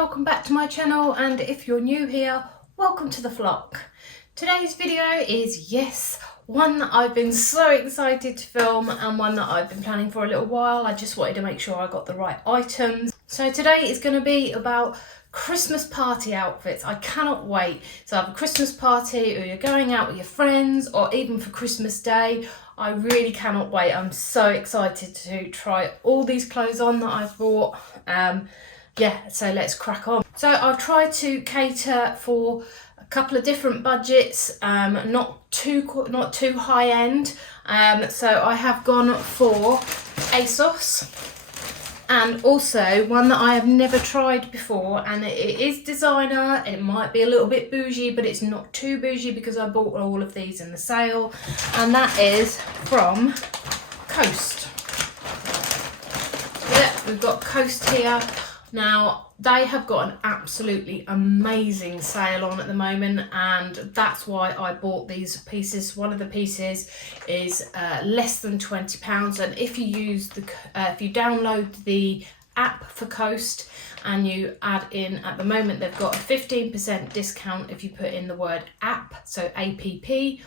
welcome back to my channel, and if you're new here, welcome to the flock. Today's video is, yes, one that I've been so excited to film and one that I've been planning for a little while. I just wanted to make sure I got the right items. So today is going to be about Christmas party outfits. I cannot wait. So have a Christmas party, or you're going out with your friends, or even for Christmas Day. I really cannot wait. I'm so excited to try all these clothes on that I've bought. Yeah, so let's crack on. So I've tried to cater for a couple of different budgets, not too high end. So I have gone for ASOS, and also one that I have never tried before, and it is designer. It might be a little bit bougie, but it's not too bougie because I bought all of these in the sale, and that is from Coast. Yeah, we've got Coast here. Now, they have got an absolutely amazing sale on at the moment, and that's why I bought these pieces. One of the pieces is less than £20, and if you use if you download the app for Coast and you add in, at the moment they've got a 15% discount if you put in the word app, so APP,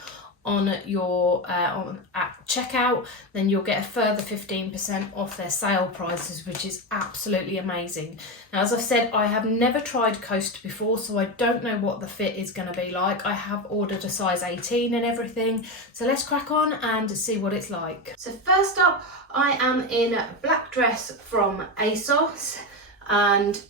on your on app checkout, then you'll get a further 15% off their sale prices, which is absolutely amazing. Now, as I've said, I have never tried Coast before, so I don't know what the fit is going to be like. I have ordered a size 18 and everything, so let's crack on and see what it's like. So first up, I am in a black dress from ASOS, and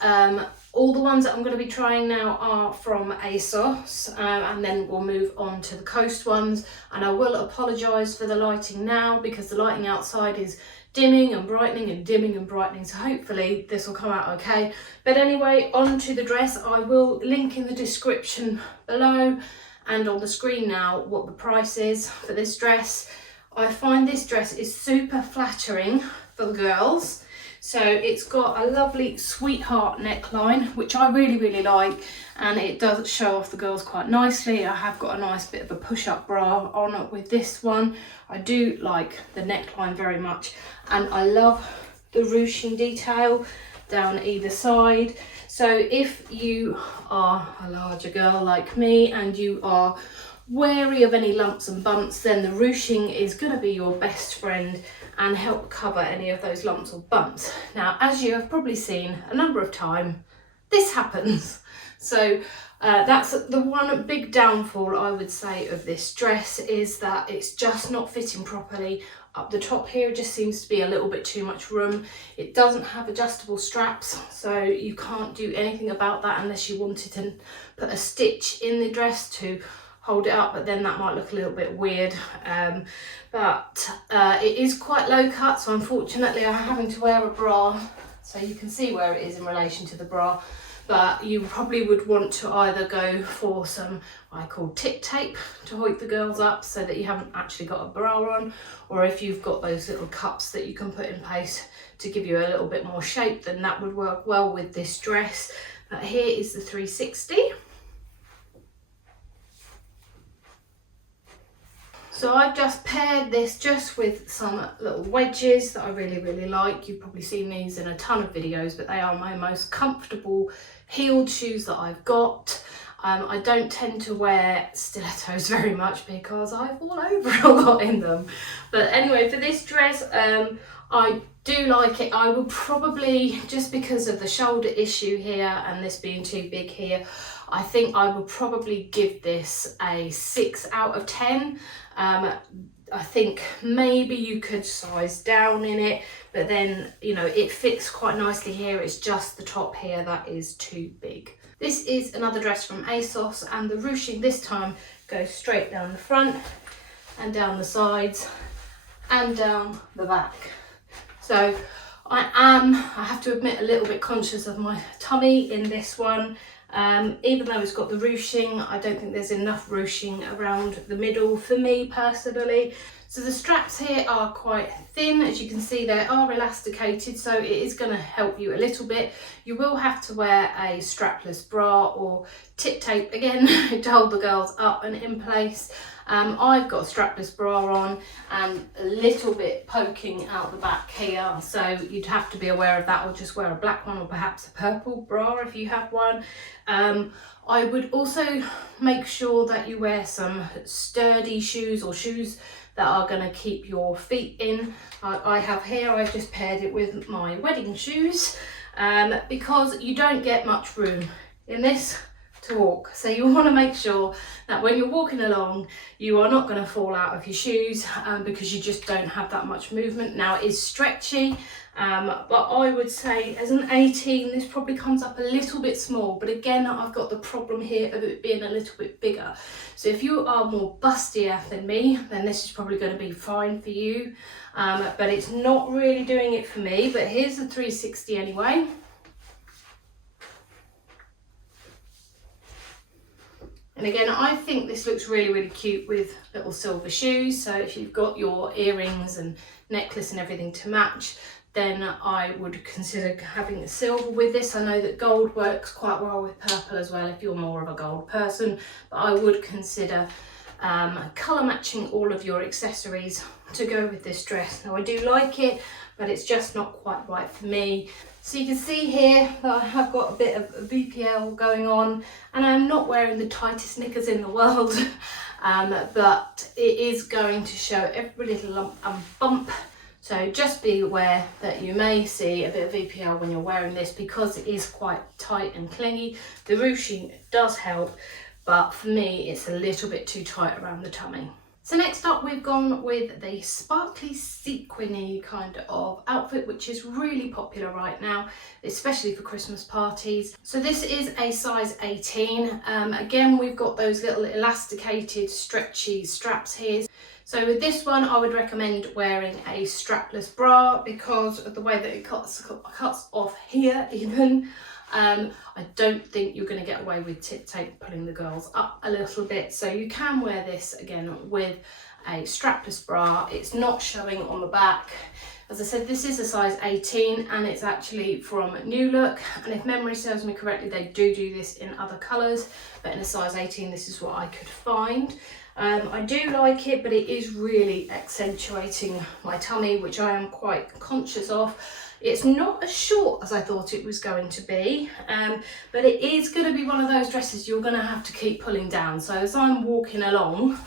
all the ones that I'm going to be trying now are from ASOS, and then we'll move on to the Coast ones. And I will apologise for the lighting now, because the lighting outside is dimming and brightening and dimming and brightening, so hopefully this will come out okay. But anyway, on to the dress. I will link in the description below and on the screen now what the price is for this dress. I find this dress is super flattering for the girls. So it's got a lovely sweetheart neckline, which I really like, and it does show off the girls quite nicely. I have got a nice bit of a push-up bra on with this one. I do like the neckline very much, and I love the ruching detail down either side. So if you are a larger girl like me and you are wary of any lumps and bumps, then the ruching is going to be your best friend and help cover any of those lumps or bumps. Now, as you have probably seen a number of times, this happens. So that's the one big downfall I would say of this dress, is that it's just not fitting properly. Up the top here, it just seems to be a little bit too much room. It doesn't have adjustable straps, so you can't do anything about that unless you wanted to put a stitch in the dress to hold it up, but then that might look a little bit weird. But it is quite low cut, so unfortunately I'm having to wear a bra, so you can see where it is in relation to the bra. But you probably would want to either go for some, what I call tip tape, to hoik the girls up so that you haven't actually got a bra on, or if you've got those little cups that you can put in place to give you a little bit more shape, then that would work well with this dress. But here is the 360. So I've just paired this just with some little wedges that I really like. You've probably seen these in a ton of videos, but they are my most comfortable heeled shoes that I've got. I don't tend to wear stilettos very much because I fall over a lot in them. But anyway, for this dress, I do like it. I will probably, just because of the shoulder issue here and this being too big here, I think I will probably give this a 6 out of 10. I think maybe you could size down in it, but then, you know, it fits quite nicely here. It's just the top here that is too big. This is another dress from ASOS, and the ruching this time goes straight down the front and down the sides and down the back. So I have to admit, a little bit conscious of my tummy in this one. Even though it's got the ruching, I don't think there's enough ruching around the middle for me personally. So the straps here are quite thin, as you can see they are elasticated, so it is going to help you a little bit. You will have to wear a strapless bra or tip tape again to hold the girls up and in place. I've got a strapless bra on and a little bit poking out the back here, so you'd have to be aware of that, or just wear a black one or perhaps a purple bra if you have one. I would also make sure that you wear some sturdy shoes, or shoes that are going to keep your feet in. I have here, I've just paired it with my wedding shoes, because you don't get much room in this to walk. So you want to make sure that when you're walking along, you are not going to fall out of your shoes, because you just don't have that much movement. Now it is stretchy, but I would say as an 18, this probably comes up a little bit small, but again, I've got the problem here of it being a little bit bigger. So if you are more bustier than me, then this is probably going to be fine for you, but it's not really doing it for me. But here's the 360 anyway. And again, I think this looks really, really cute with little silver shoes. So if you've got your earrings and necklace and everything to match, then I would consider having the silver with this. I know that gold works quite well with purple as well if you're more of a gold person, but I would consider colour matching all of your accessories to go with this dress. Now I do like it, but it's just not quite right for me. So you can see here that I have got a bit of VPL going on, and I'm not wearing the tightest knickers in the world, but it is going to show every little lump and bump. So just be aware that you may see a bit of VPL when you're wearing this, because it is quite tight and clingy. The ruching does help, but for me it's a little bit too tight around the tummy. So next up, we've gone with the sparkly sequin-y kind of outfit, which is really popular right now, especially for Christmas parties. So this is a size 18. Again, we've got those little elasticated, stretchy straps here. So with this one, I would recommend wearing a strapless bra because of the way that it cuts off here even. I don't think you're going to get away with tip tape pulling the girls up a little bit. So you can wear this again with a strapless bra. It's not showing on the back. As I said, this is a size 18 and it's actually from New Look. And if memory serves me correctly, they do this in other colours. But in a size 18, this is what I could find. I do like it, but it is really accentuating my tummy, which I am quite conscious of. It's not as short as I thought it was going to be, but it is going to be one of those dresses you're going to have to keep pulling down. So as I'm walking along,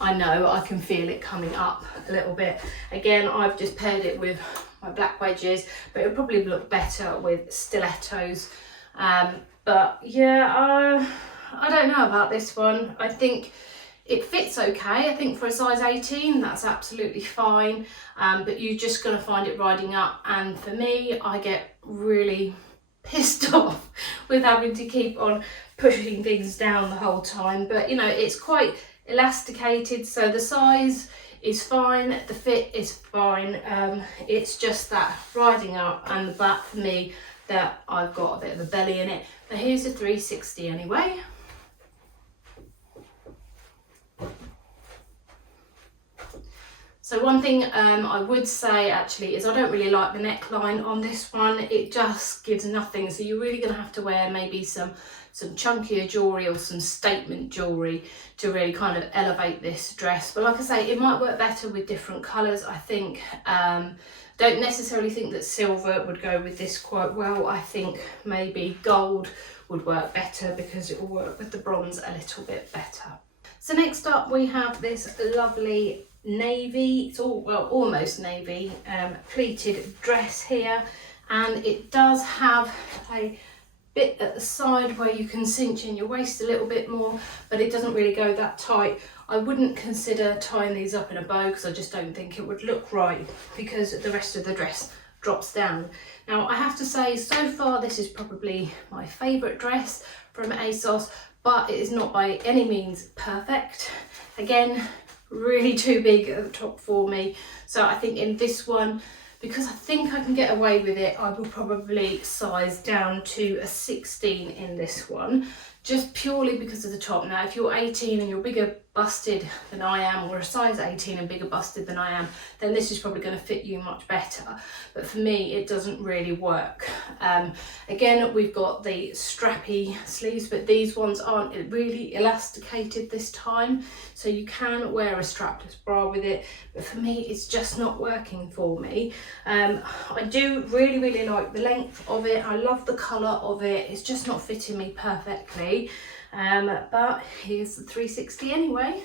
I know I can feel it coming up a little bit. Again, I've just paired it with my black wedges, but it would probably look better with stilettos. But yeah, I don't know about this one. I think it fits okay. I think for a size 18, that's absolutely fine. But you're just going to find it riding up. And for me, I get really pissed off with having to keep on pushing things down the whole time. But you know, it's quite elasticated, so the size is fine, the fit is fine. It's just that riding up and the back for me that I've got a bit of a belly in it. But here's a 360 anyway. So one thing I would say actually is I don't really like the neckline on this one. It just gives nothing. So you're really going to have to wear maybe some chunkier jewellery or some statement jewellery to really kind of elevate this dress. But like I say, it might work better with different colours. I think, don't necessarily think that silver would go with this quite well. I think maybe gold would work better because it will work with the bronze a little bit better. So next up we have this lovely navy, it's all, well, almost navy, pleated dress here, and it does have a bit at the side where you can cinch in your waist a little bit more, but it doesn't really go that tight. I wouldn't consider tying these up in a bow because I just don't think it would look right because the rest of the dress drops down. Now I have to say, so far this is probably my favourite dress from ASOS, but it is not by any means perfect. Again, really too big at the top for me. So I think in this one, because I think I can get away with it, I will probably size down to a 16 in this one, just purely because of the top. Now, if you're 18 and you're bigger busted than I am, or a size 18 and bigger busted than I am, then this is probably going to fit you much better. But for me, it doesn't really work. Again, we've got the strappy sleeves, but these ones aren't really elasticated this time, so you can wear a strapless bra with it, but for me it's just not working for me. I do really like the length of it, I love the colour of it, it's just not fitting me perfectly. But here's the 360 anyway.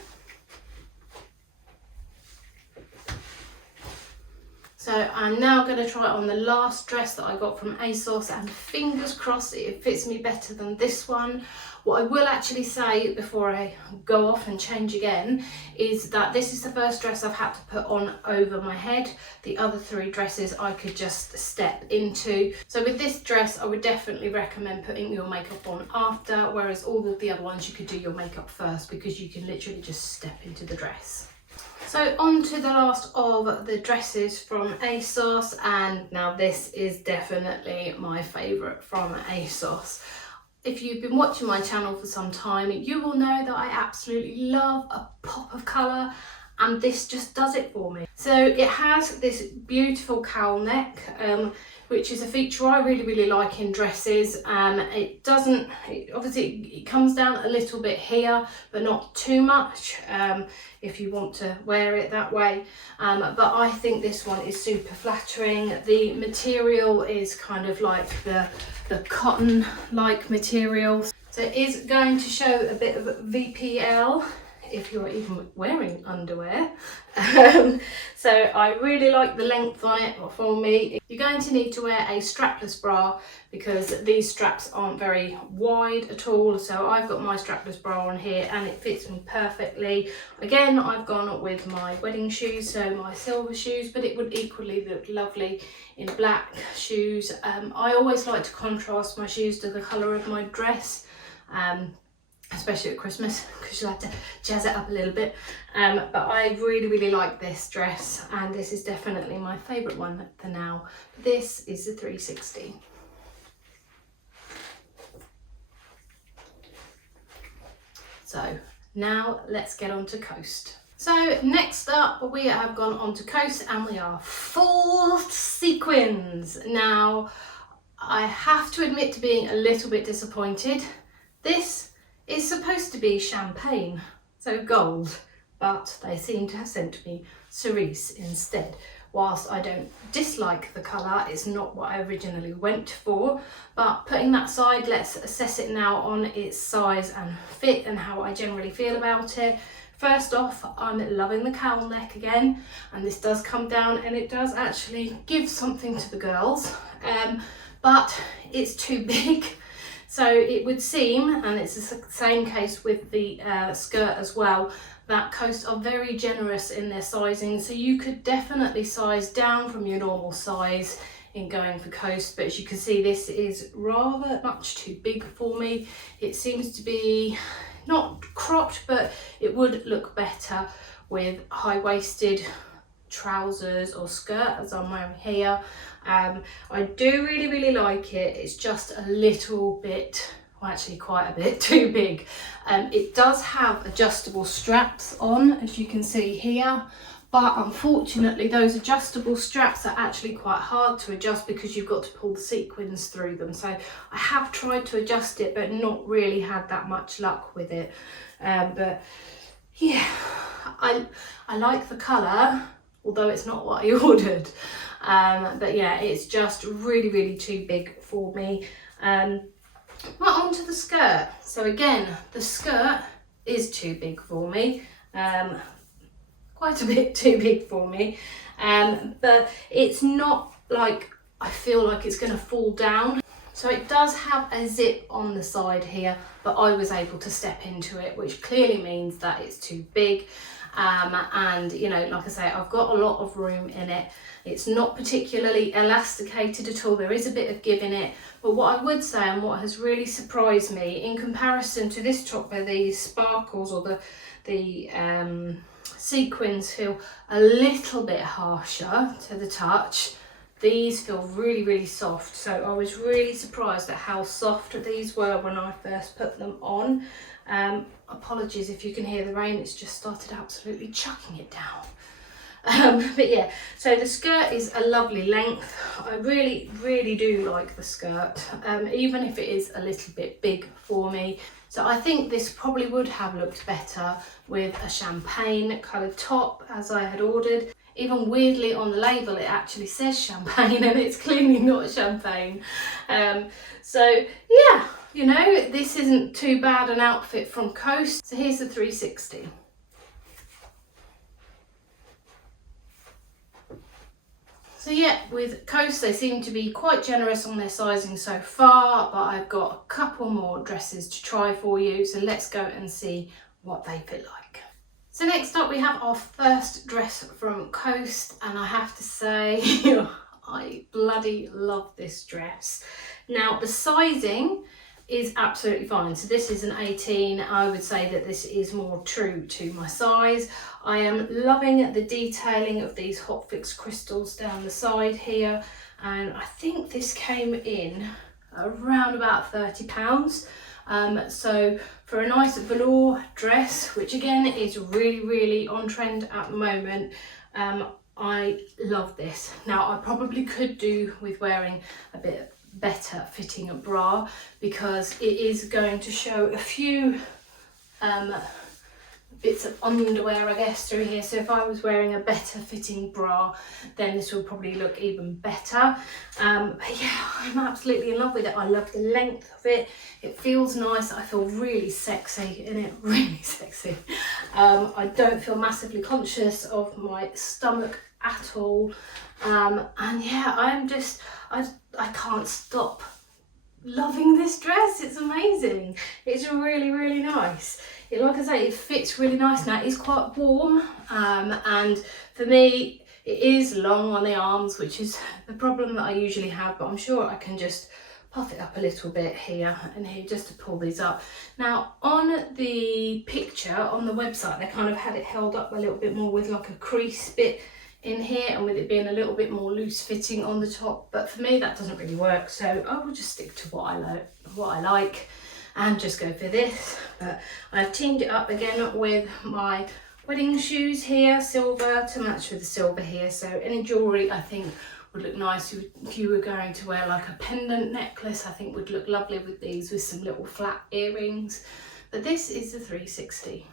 So I'm now going to try on the last dress that I got from ASOS, and fingers crossed it fits me better than this one. What I will actually say before I go off and change again is that this is the first dress I've had to put on over my head. The other 3 dresses I could just step into. So with this dress I would definitely recommend putting your makeup on after, whereas all of the other ones you could do your makeup first, because you can literally just step into the dress. So on to the last of the dresses from ASOS, and now this is definitely my favourite from ASOS. If you've been watching my channel for some time, you will know that I absolutely love a pop of colour, and this just does it for me. So it has this beautiful cowl neck, which is a feature I really like in dresses. Obviously it comes down a little bit here, but not too much if you want to wear it that way. But I think this one is super flattering. The material is kind of like the cotton-like material. So it is going to show a bit of VPL if you're even wearing underwear. So I really like the length on it for me. You're going to need to wear a strapless bra because these straps aren't very wide at all. So I've got my strapless bra on here and it fits me perfectly. Again, I've gone with my wedding shoes, so my silver shoes, but it would equally look lovely in black shoes. I always like to contrast my shoes to the colour of my dress. Especially at Christmas, because you'll have to jazz it up a little bit. But I really like this dress, and this is definitely my favourite one for now. This is the 360. So now let's get on to Coast. So next up we have gone on to Coast, and we are full sequins. Now I have to admit to being a little bit disappointed. This is supposed to be champagne, so gold, but they seem to have sent me cerise instead. Whilst I don't dislike the colour, it's not what I originally went for, but putting that aside, let's assess it now on its size and fit and how I generally feel about it. First off, I'm loving the cowl neck again, and this does come down and it does actually give something to the girls, but it's too big. So it would seem, and it's the same case with the skirt as well, that Coast are very generous in their sizing. So you could definitely size down from your normal size in going for Coast. But as you can see, this is rather much too big for me. It seems to be not cropped, but it would look better with high-waisted trousers or skirt as I'm wearing here. I do really like it. It's just a little bit, well actually quite a bit too big. It does have adjustable straps on, as you can see here, but unfortunately those adjustable straps are actually quite hard to adjust because you've got to pull the sequins through them. So I have tried to adjust it but not really had that much luck with it. But yeah, I like the colour, although it's not what I ordered. But yeah, it's just really too big for me. But onto the skirt. So again, the skirt is too big for me. Quite a bit too big for me. But it's not like I feel like it's going to fall down. So it does have a zip on the side here, but I was able to step into it, which clearly means that it's too big. And you know, like I say, I've got a lot of room in it. It's not particularly elasticated at all. There is a bit of give in it, but what I would say, and what has really surprised me in comparison to this top where the sparkles or the sequins feel a little bit harsher to the touch, these feel really, really soft. So I was really surprised at how soft these were when I first put them on. Apologies if you can hear the rain, it's just started absolutely chucking it down. But yeah, so the skirt is a lovely length. I really, really do like the skirt, even if it is a little bit big for me. So I think this probably would have looked better with a champagne coloured top as I had ordered. Even weirdly on the label it actually says champagne and it's clearly not champagne. So yeah, you know, this isn't too bad an outfit from Coast. So here's the 360. So yeah, with Coast they seem to be quite generous on their sizing so far, but I've got a couple more dresses to try for you, so let's go and see what they fit like. So next up we have our first dress from Coast, and I have to say I bloody love this dress. Now the sizing is absolutely fine. So this is an 18. I would say that this is more true to my size. I am loving the detailing of these Hotfix crystals down the side here, and I think this came in around about £30. So for a nice velour dress, which again is really, really on trend at the moment, I love this. Now I probably could do with wearing a bit better fitting a bra, because it is going to show a few bits of underwear, I guess, through here. So if I was wearing a better fitting bra, then this will probably look even better. But yeah, I'm absolutely in love with it. I love the length of it. It feels nice. I feel really sexy in it, really sexy. I don't feel massively conscious of my stomach at all. And yeah, I can't stop loving this dress. It's amazing. It's really, really nice. Like I say, it fits really nice. Now it is quite warm, and for me it is long on the arms, which is the problem that I usually have, but I'm sure I can just puff it up a little bit here and here just to pull these up. Now on the picture on the website they kind of had it held up a little bit more with like a crease bit in here, and with it being a little bit more loose fitting on the top, but for me that doesn't really work, so I will just stick to what I like and just go for this. But I've teamed it up again with my wedding shoes here, silver, to match with the silver here. So any jewellery I think would look nice if you were going to wear like a pendant necklace. I think would look lovely with these, with some little flat earrings. But this is the 360.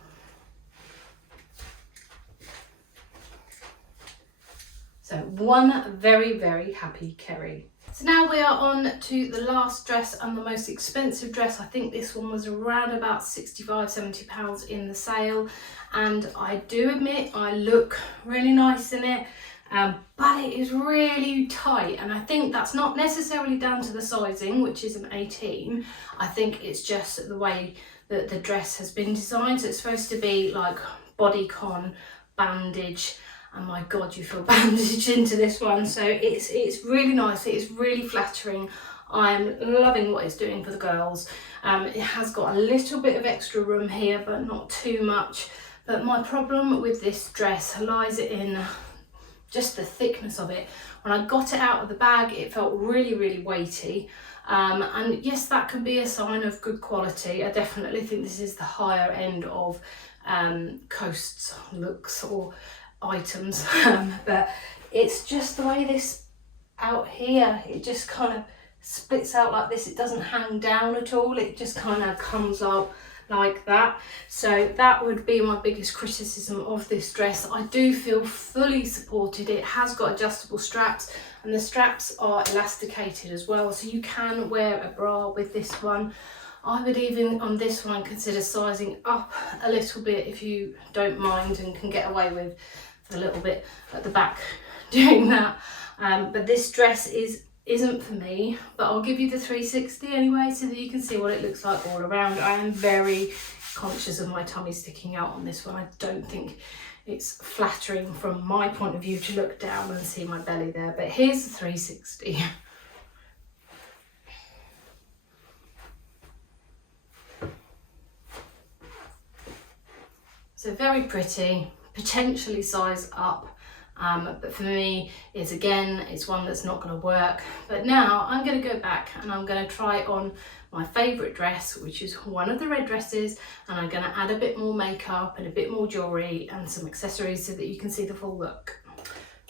So one very, very happy Kerry. So now we are on to the last dress and the most expensive dress. I think this one was around about £65–70 in the sale, and I do admit I look really nice in it, but it is really tight, and I think that's not necessarily down to the sizing, which is an 18. I think it's just the way that the dress has been designed. So it's supposed to be like Bodycon, Bandage, and my god, you feel bandaged into this one. So it's really nice, it's really flattering. I'm loving what it's doing for the girls. It has got a little bit of extra room here, but not too much. But my problem with this dress lies in just the thickness of it. When I got it out of the bag, it felt really, really weighty. And yes, that can be a sign of good quality. I definitely think this is the higher end of Coast's looks or items, but it's just the way this out here, it just kind of splits out like this. It doesn't hang down at all, it just kind of comes out like that. So that would be my biggest criticism of this dress. I do feel fully supported. It has got adjustable straps, and the straps are elasticated as well, so you can wear a bra with this one. I would even on this one consider sizing up a little bit if you don't mind and can get away with a little bit at the back doing that. But this dress isn't for me, but I'll give you the 360 anyway so that you can see what it looks like all around. I am very conscious of my tummy sticking out on this one. I don't think it's flattering from my point of view to look down and see my belly there, but here's the 360. So very pretty, potentially size up, but for me it's one that's not going to work. But now I'm going to go back and I'm going to try on my favourite dress, which is one of the red dresses, and I'm going to add a bit more makeup and a bit more jewellery and some accessories so that you can see the full look.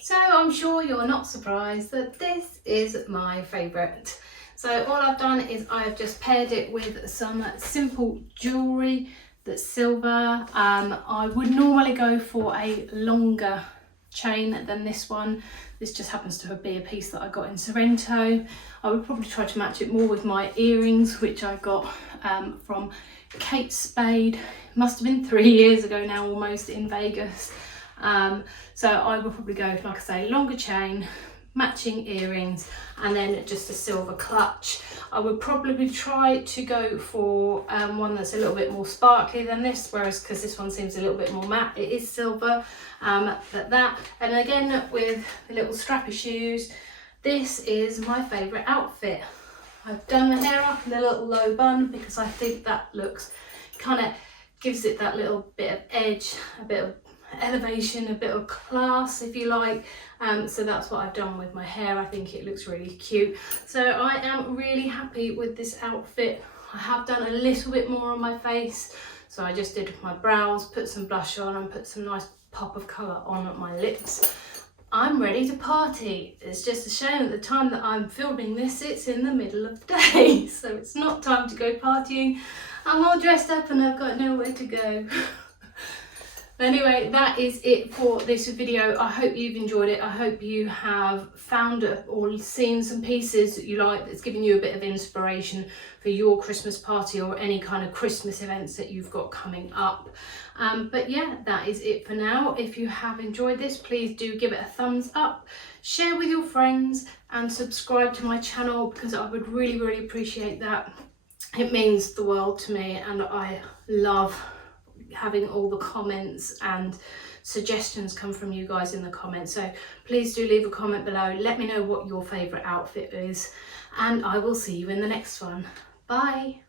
So I'm sure you're not surprised that this is my favourite. So all I've done is I've just paired it with some simple jewellery that's silver. I would normally go for a longer chain than this one. This just happens to be a piece that I got in Sorrento. I would probably try to match it more with my earrings, which I got from Kate Spade. Must have been 3 years ago now, almost, in Vegas. So I will probably go, like I say, longer chain, matching earrings, and then just a silver clutch. I would probably try to go for one that's a little bit more sparkly than this, whereas because this one seems a little bit more matte, it is silver. But that, and again with the little strappy shoes, this is my favourite outfit. I've done the hair up in a little low bun because I think that looks, kind of gives it that little bit of edge, a bit of elevation, a bit of class, if you like. So that's what I've done with my hair. I think it looks really cute. So I am really happy with this outfit. I have done a little bit more on my face. So I just did my brows, put some blush on, and put some nice pop of colour on my lips. I'm ready to party. It's just a shame at the time that I'm filming this, it's in the middle of the day. So it's not time to go partying. I'm all dressed up and I've got nowhere to go. Anyway, that is it for this video. I hope you've enjoyed it. I hope you have found or seen some pieces that you like, that's giving you a bit of inspiration for your Christmas party or any kind of Christmas events that you've got coming up. But yeah, that is it for now. If you have enjoyed this, please do give it a thumbs up, share with your friends, and subscribe to my channel, because I would really, really appreciate that. It means the world to me, and I love having all the comments and suggestions come from you guys in the comments. So please do leave a comment below, let me know what your favourite outfit is, and I will see you in the next one. Bye.